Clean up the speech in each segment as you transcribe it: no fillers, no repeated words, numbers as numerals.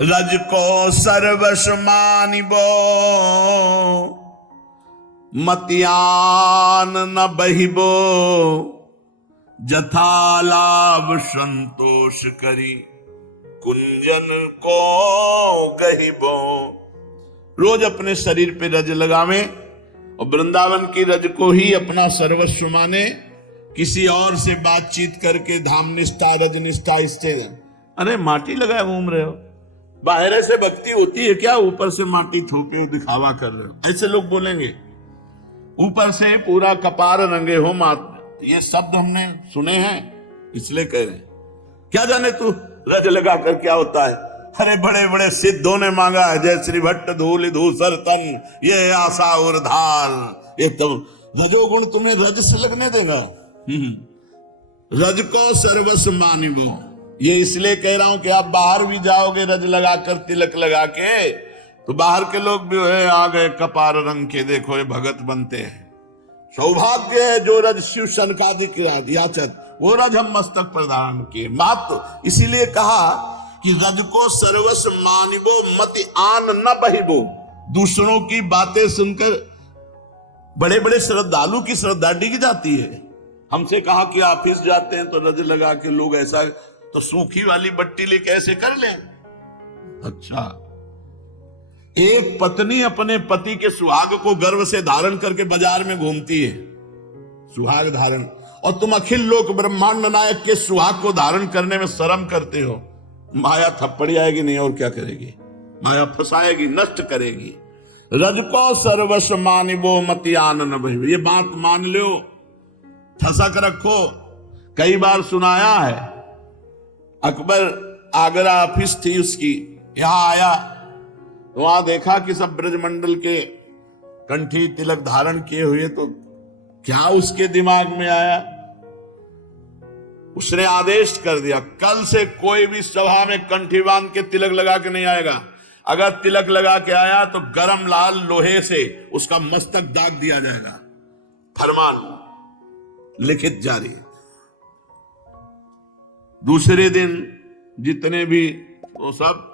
रज को सर्वस मानिबो मतियान न बहिबो जथा लाभ संतोष करी कुंजन को गहिबो। रोज अपने शरीर पे रज लगावे और वृंदावन की रज को ही अपना सर्वस्व माने। किसी और से बातचीत करके धाम निष्ठा रज निष्ठा इससे अरे माटी लगाए घूम रहे हो, बाहर से भक्ति होती है क्या? ऊपर से माटी थोपे दिखावा कर रहे हो, ऐसे लोग बोलेंगे। ऊपर से पूरा कपार रंगे हो मात, ये शब्द हमने सुने हैं इसलिए कह रहे हैं। क्या जाने तू रज लगा कर क्या होता है? अरे बड़े बड़े सिद्धों ने मांगा है, जय श्री भट्ट धूल धूसर तन ये आशा और धार। ये तो रजोगुण तुम्हें रज से लगने देगा? रज को सर्वस्व मानिबो, ये इसलिए कह रहा हूं कि आप बाहर भी जाओगे रज लगाकर तिलक लगा के तो बाहर के लोग भी है आ गए कपार रंग के, देखो ये भगत बनते हैं। सौभाग्य है जो रज शिव सनकादिक याचत, वो रज हम मस्तक पर धारण किए मात्र। इसीलिए कहा कि रज को सर्वस्व मानिबो मति आन न बहिबो। दूसरों की बातें सुनकर बड़े बड़े श्रद्धालु की श्रद्धा डिग जाती है। हमसे कहा कि ऑफिस जाते हैं तो रज लगा के लोग ऐसा, तो सूखी वाली बट्टी लेके ऐसे कर लें। अच्छा, एक पत्नी अपने पति के सुहाग को गर्व से धारण करके बाजार में घूमती है, सुहाग धारण, और तुम अखिल लोक ब्रह्मांड नायक के सुहाग को धारण करने में शर्म करते हो। माया थप्पड़ी आएगी नहीं और क्या करेगी? माया फंसाएगी, नष्ट करेगी। रज को सर्वस्व मानिबो मति आनन बहिबो, ये बात मान लो, ठसक रखो। कई बार सुनाया है, अकबर आगरा ऑफिस थी उसकी, यहां आया तो वहां देखा कि सब ब्रजमंडल के कंठी तिलक धारण किए हुए, तो क्या उसके दिमाग में आया? उसने आदेश कर दिया कल से कोई भी सभा में कंठी बांध के तिलक लगा के नहीं आएगा। अगर तिलक लगा के आया तो गरम लाल लोहे से उसका मस्तक दाग दिया जाएगा। फरमान लिखित जारी। दूसरे दिन जितने भी वो सब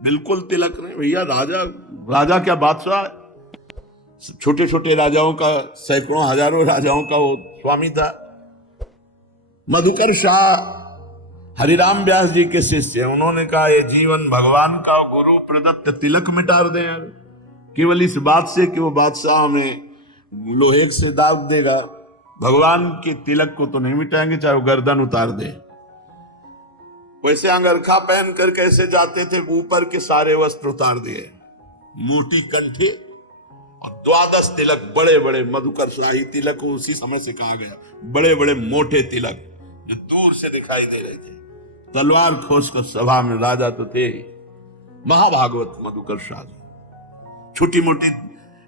बिल्कुल तिलक नहीं। भैया राजा क्या बादशाह, छोटे छोटे राजाओं का, सैकड़ों हजारों राजाओं का वो स्वामी था। मधुकर शाह हरिराम व्यास जी के शिष्य, उन्होंने कहा ये जीवन भगवान का गुरु प्रदत्त तिलक मिटा दें यार, केवल इस बात से कि वो बादशाह में लोहे से दाग देगा, भगवान के तिलक को तो नहीं मिटाएंगे चाहे वो गर्दन उतार दे। वैसे अंगरखा पहन कर कैसे जाते थे, ऊपर के सारे वस्त्र उतार दिए, मोटी कंठी और 12 तिलक, बड़े बड़े मधुकर शाही तिलक उसी समय से कहा गया, बड़े बड़े मोटे तिलक जो दूर से दिखाई दे रहे थे। तलवार खोस कर सभा में, राजा तो थे महाभागवत मधुकर शाह जी। छोटी मोटी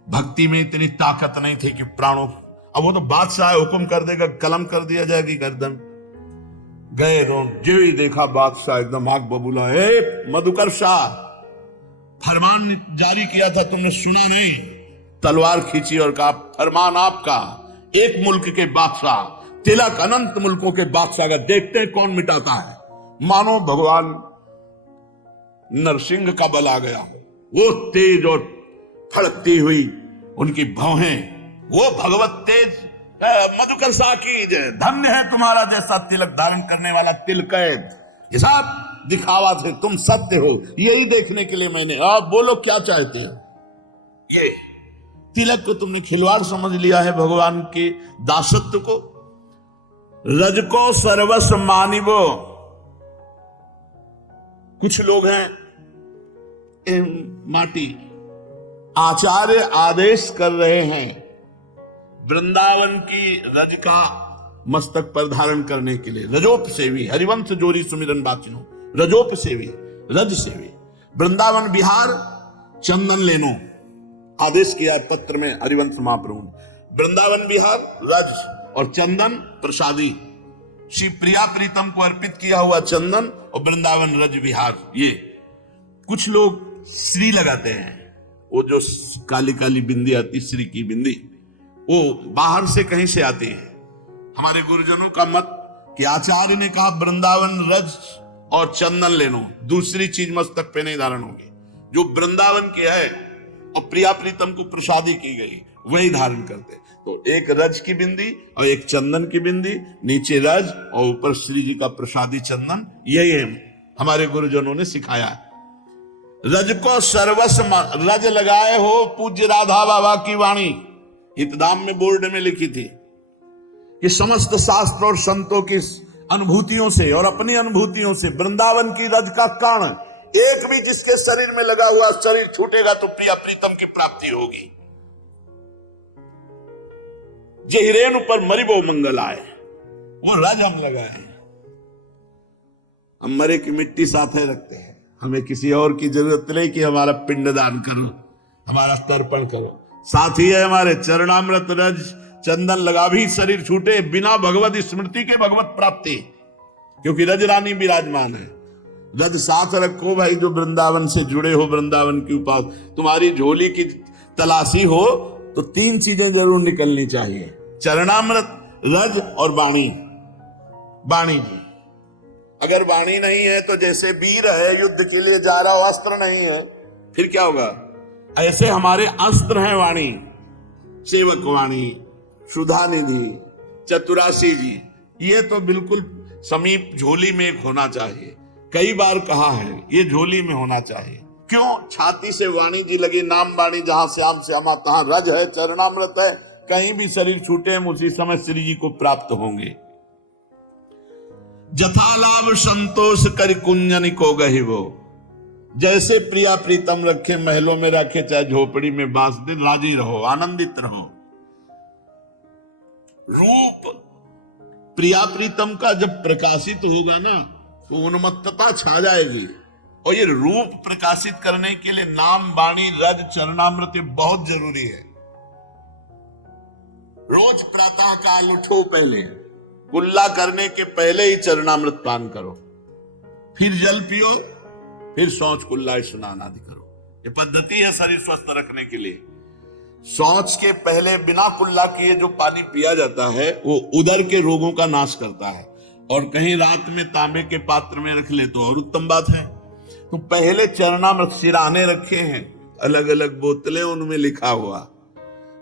भक्ति में इतनी ताकत नहीं थी कि प्राणों, अब वो तो बादशाह हुक्म कर देगा, कलम कर दिया जाएगी गर्दन। गए जो ही देखा बादशाह एकदम आग बबूला, मधुकर शाह फरमान जारी किया था तुमने सुना नहीं? तलवार खींची और कहा फरमान आपका, एक मुल्क के बादशाह, तिलक अनंत मुल्कों के बादशाह का, देखते हैं कौन मिटाता है। मानो भगवान नरसिंह का बल आ गया, वो तेज और फड़कती हुई उनकी भौहें, वो भगवत तेज। मधुकर शाह की जय, धन्य है तुम्हारा जैसा तिलक धारण करने वाला तिलकैद। ये सब दिखावा थे, तुम सत्य हो, यही देखने के लिए मैंने। आप बोलो क्या चाहते हो? ये तिलक को तुमने खिलवाड़ समझ लिया है भगवान के दासत्व को। रज को सर्वस्व मानिबो। कुछ लोग हैं माटी, आचार्य आदेश कर रहे हैं वृंदावन की रज का मस्तक पर धारण करने के लिए। रजोप सेवी हरिवंश जोरी सुमिरन बाचिनो, रजोप सेवी रज सेवी। वृंदावन बिहार चंदन लेनो, आदेश किया पत्र में हरिवंश महाप्रभु ने। वृंदावन बिहार रज और चंदन प्रसादी, श्री प्रिया प्रीतम को अर्पित किया हुआ चंदन और वृंदावन रज विहार। ये कुछ लोग श्री लगाते हैं, वो जो काली काली बिंदी आती, श्री की बिंदी, वो बाहर से कहीं से आती है। हमारे गुरुजनों का मत कि आचार्य ने कहा वृंदावन रज और चंदन ले लो, दूसरी चीज मस्तक पे नहीं धारण होगी। जो वृंदावन के है और प्रिया प्रीतम को प्रसादी की गई वही धारण करते। तो एक रज की बिंदी और एक चंदन की बिंदी, नीचे रज और ऊपर श्री जी का प्रसादी चंदन, यही है हमारे गुरुजनों ने सिखाया। रज को सर्वस्व, रज लगाए हो पूज्य राधा बाबा की वाणी हितधाम में बोर्ड में लिखी थी कि समस्त शास्त्र और संतों की अनुभूतियों से और अपनी अनुभूतियों से वृंदावन की रज का कण एक भी जिसके शरीर में लगा हुआ शरीर छूटेगा तो प्रिया प्रीतम की प्राप्ति होगी। जे हिरेन ऊपर मरिबो मंगल आए, वो रज हम लगाए। हम मरे की मिट्टी साथे रखते हैं, हमें किसी और की जरूरत नहीं कि हमारा पिंडदान करो, हमारा तर्पण करो। साथ ही है हमारे चरणामृत रज चंदन लगा भी शरीर छूटे बिना भगवत स्मृति के भगवत प्राप्ति, क्योंकि रज रानी विराजमान है। रज साथ रखो भाई, जो वृंदावन से जुड़े हो, वृंदावन की उपास, तुम्हारी झोली की तलाशी हो तो तीन चीजें जरूर निकलनी चाहिए, चरणामृत, रज और वाणी। वाणी जी, अगर वाणी नहीं है तो जैसे वीर है युद्ध के लिए जा रहा हो, अस्त्र नहीं है, फिर क्या होगा? ऐसे हमारे अस्त्र हैं वाणी, सेवक वाणी, सुधा निधि, चतुरासी जी, ये तो बिल्कुल समीप झोली में एक होना चाहिए। कई बार कहा है ये झोली में होना चाहिए। क्यों? छाती से वाणी जी लगी, नाम वाणी, जहां श्याम श्यामा तहां रज है, चरणामृत है, कहीं भी शरीर छूटे हम उसी समय श्री जी को प्राप्त होंगे। जथालाभ संतोष कर कुंजन को गहिबो, जैसे प्रिया प्रीतम रखे, महलों में रखे चाहे झोपड़ी में बांस दे, राजी रहो, आनंदित रहो। रूप प्रिया प्रीतम का जब प्रकाशित होगा ना तो उन्मत्तता छा जाएगी, और ये रूप प्रकाशित करने के लिए नाम वाणी रज चरणामृत बहुत जरूरी है। रोज प्रातः काल उठो, पहले कुल्ला करने के पहले ही चरणामृत पान करो, फिर जल पियो, फिर शौच कुल्ला स्नान आदि करो। ये पद्धति है शरीर स्वस्थ रखने के लिए। शौच के पहले बिना कुल्ला किए जो पानी पिया जाता है वो उदर के रोगों का नाश करता है, और कहीं रात में तांबे के पात्र में रख ले तो और उत्तम बात है। तो पहले चरणामृत सिराने रखे हैं, अलग अलग बोतलें, उनमें लिखा हुआ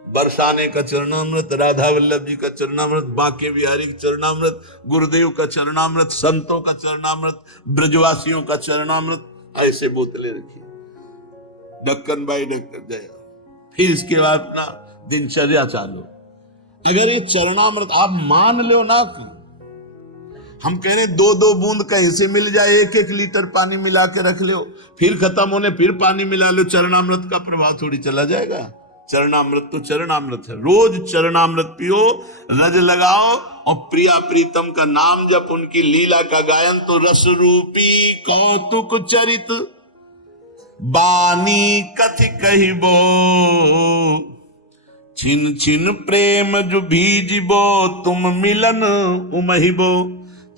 बरसाने का चरणामृत, राधा वल्लभ जी का चरणामृत, बाके बिहारी का चरणामृत, गुरुदेव का चरणामृत, संतों का चरणामृत, ब्रजवासियों का चरणामृत, ऐसे बोतलें रखी, ढक्कन बाई ढक्कन जय। फिर इसके बाद अपना दिनचर्या चालू। अगर ये चरणामृत आप मान लो ना, हम कह रहे 2-2 बूंद कहीं से मिल जाए, 1-1 लीटर पानी मिला के रख लो, फिर खत्म होने फिर पानी मिला लो, चरणामृत का प्रभाव थोड़ी चला जाएगा। चरणामृत तो चरणामृत है, रोज चरणामृत पियो, रज लगाओ, और प्रिया प्रीतम का नाम जप, उनकी लीला का गायन, तो रस रूपी कौतुक चरित बानी कथि कहिबो, छिन छिन प्रेम जो भीजिबो, तुम मिलन उमहिबो।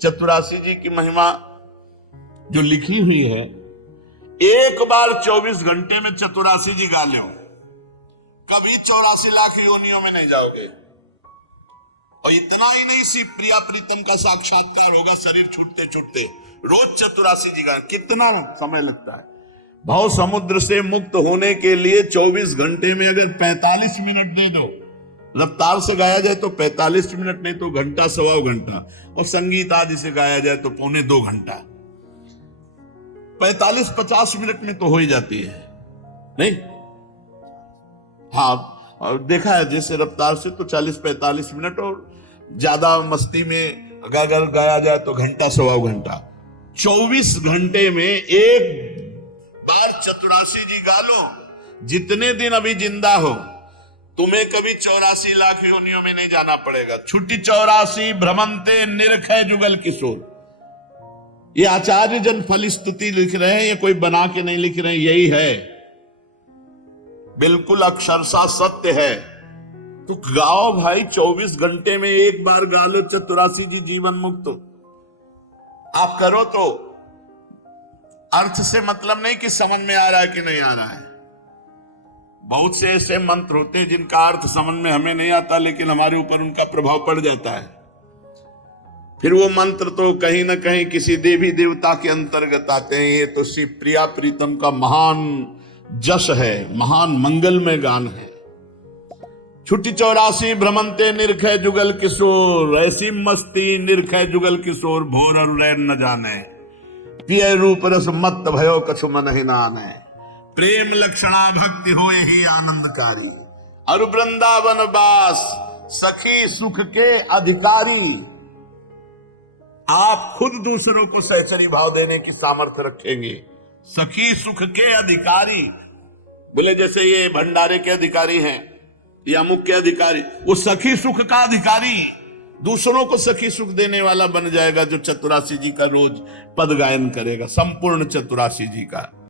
चतुरासी जी की महिमा जो लिखी हुई है, एक बार 24 घंटे में चतुरासी जी गा लो, कभी 84 लाख योनियों में नहीं जाओगे। और इतना ही नहीं, सी प्रिया प्रीतम का साक्षात्कार होगा शरीर छूटते छूटते। रोज 84 जी गा, कितना समय लगता है? भाव समुद्र से मुक्त होने के लिए 24 घंटे में अगर 45 मिनट दे दो, रफ्तार से गाया जाए तो 45 मिनट, नहीं तो घंटा सवा घंटा, और संगीत आदि से गाया जाए तो 1.25 घंटा। 45-50 मिनट में तो हो ही जाती है, नहीं? हाँ, और देखा है जैसे रफ्तार से तो 40-45 मिनट, और ज्यादा मस्ती में अगर गाया जाए तो घंटा सवा घंटा। 24 घंटे में एक बार चतुरासी जी गा लो, जितने दिन अभी जिंदा हो, तुम्हें कभी 84 लाख योनियों में नहीं जाना पड़ेगा। छुट्टी 84 भ्रमंते निरखय जुगल किशोर। ये आचार्य जन फल स्तुति लिख रहे हैं, ये कोई बना के नहीं लिख रहे हैं, यही है, बिल्कुल अक्षरशः सत्य है। तो गाओ भाई, 24 घंटे में एक बार गा लो चतुरासी जी जीवन मुक्त। आप करो तो अर्थ से मतलब नहीं कि समझ में आ रहा है कि नहीं आ रहा है। बहुत से ऐसे मंत्र होते हैं जिनका अर्थ समझ में हमें नहीं आता, लेकिन हमारे ऊपर उनका प्रभाव पड़ जाता है। फिर वो मंत्र तो कहीं ना कहीं किसी देवी देवता के अंतर्गत आते हैं। ये तो श्री प्रिया प्रीतम का महान जश है, महान मंगलमय गान है। छुट्टी 84 भ्रमंते निरखै जुगल किशोर, ऐसी मस्ती निरखै जुगल किशोर, भोर और रैन न जाने, पिय रूप रस मत भयो कछु मन ही नाने, प्रेम लक्षणा भक्ति होए ही आनंदकारी, और वृंदावन वास सखी सुख के अधिकारी। आप खुद दूसरों को सहचरी भाव देने की सामर्थ्य रखेंगे, सखी सुख के अधिकारी। बोले जैसे ये भंडारे के अधिकारी हैं या मुख्य अधिकारी, वो सखी सुख का अधिकारी, दूसरों को सखी सुख देने वाला बन जाएगा, जो चतुरासी जी का रोज पद गायन करेगा, संपूर्ण चतुरासी जी का।